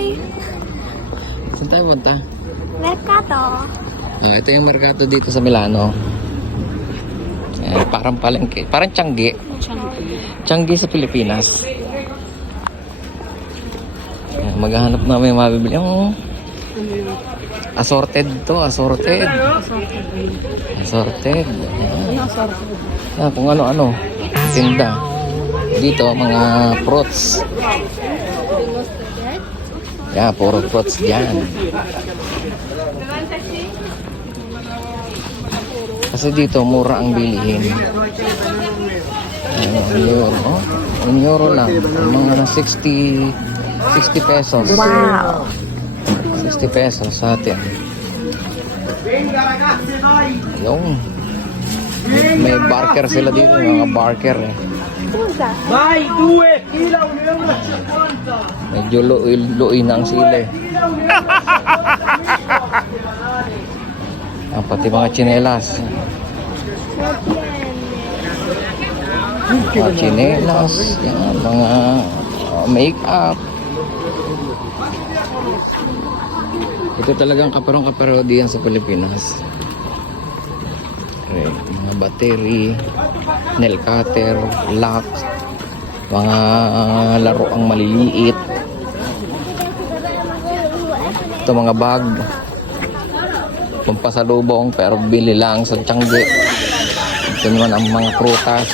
Hi! Saan tayo punta? Mercato. Ah, ito yung merkato dito sa Milano. Eh, parang palengke. Parang Tiangge. Tiangge sa Pilipinas. Eh, maghahanap namin mabibili. Yung assorted to, assorted. Assorted. Ayan. Ah, kung ano-ano. Tinda. Dito, mga fruits. Yeah, puro fruits dyan. Kasi dito, mura ang bilihin. Ayan, Ang euro. Oh, ang euro lang. Ang mga 60, 60 pesos. Wow! 60 pesos sa atin. Yung may barker sila dito, mga barker eh. Vai, due, chila, un euro e cinquanta. Medyo luoy, luoy na ang sila eh. Ah, pati mga chinelas. Mga chinelas, yan, mga make-up. Ito talagang kaparong-kaparo diyan sa Pilipinas. Okay, mga battery, nail cutter, lock, mga laro ang maliliit. Ito mga bag. Pampasalubong pero bili lang sa Tiangge. Ito naman ang mga prutas.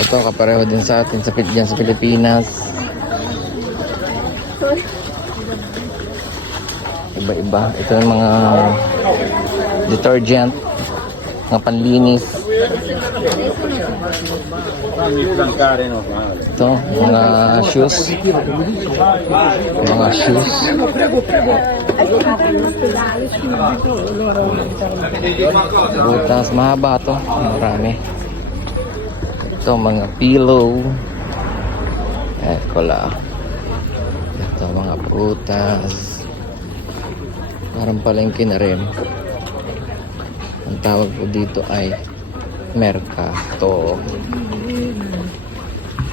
Ito kapareho din sa atin sa, dyan sa Pilipinas. Iba-iba. Ito yung mga detergent, mga panlinis. Ito, mga shoes. Mga shoes. Butas, mahaba to. Marami. Ito, mga pillow. Eko lang. Ito, mga prutas. Parang palengke na rin. Ang tawag po dito ay Mercato.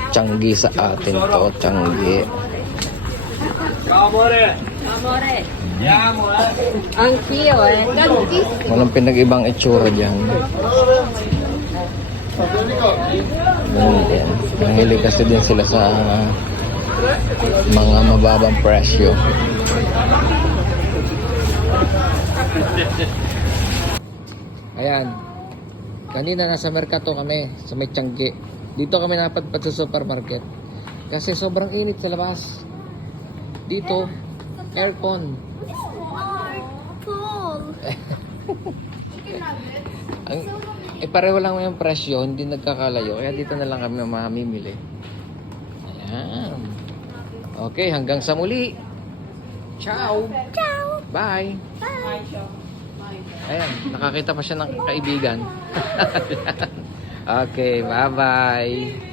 Tianggi sa atin to. Ciao amore. Andiamo, eh. Anch'io, eh. Tantissimo. Walang pinag-ibang itsura dyan. Ganun din. Mahilig kasi din sila sa mga mababang presyo. Ayan. Kanina nasa Mercato kami, sa may Tiangge. Dito kami napadpad sa supermarket. Kasi sobrang init sa labas. Dito, aircon. Ang, eh pareho lang yung presyo, hindi nagkakalayo. Kaya dito na lang kami mamimili. Ayan. Okay, hanggang sa muli. Ciao. Ciao. Bye. Ayan, nakakita pa siya ng kaibigan. okay, bye-bye.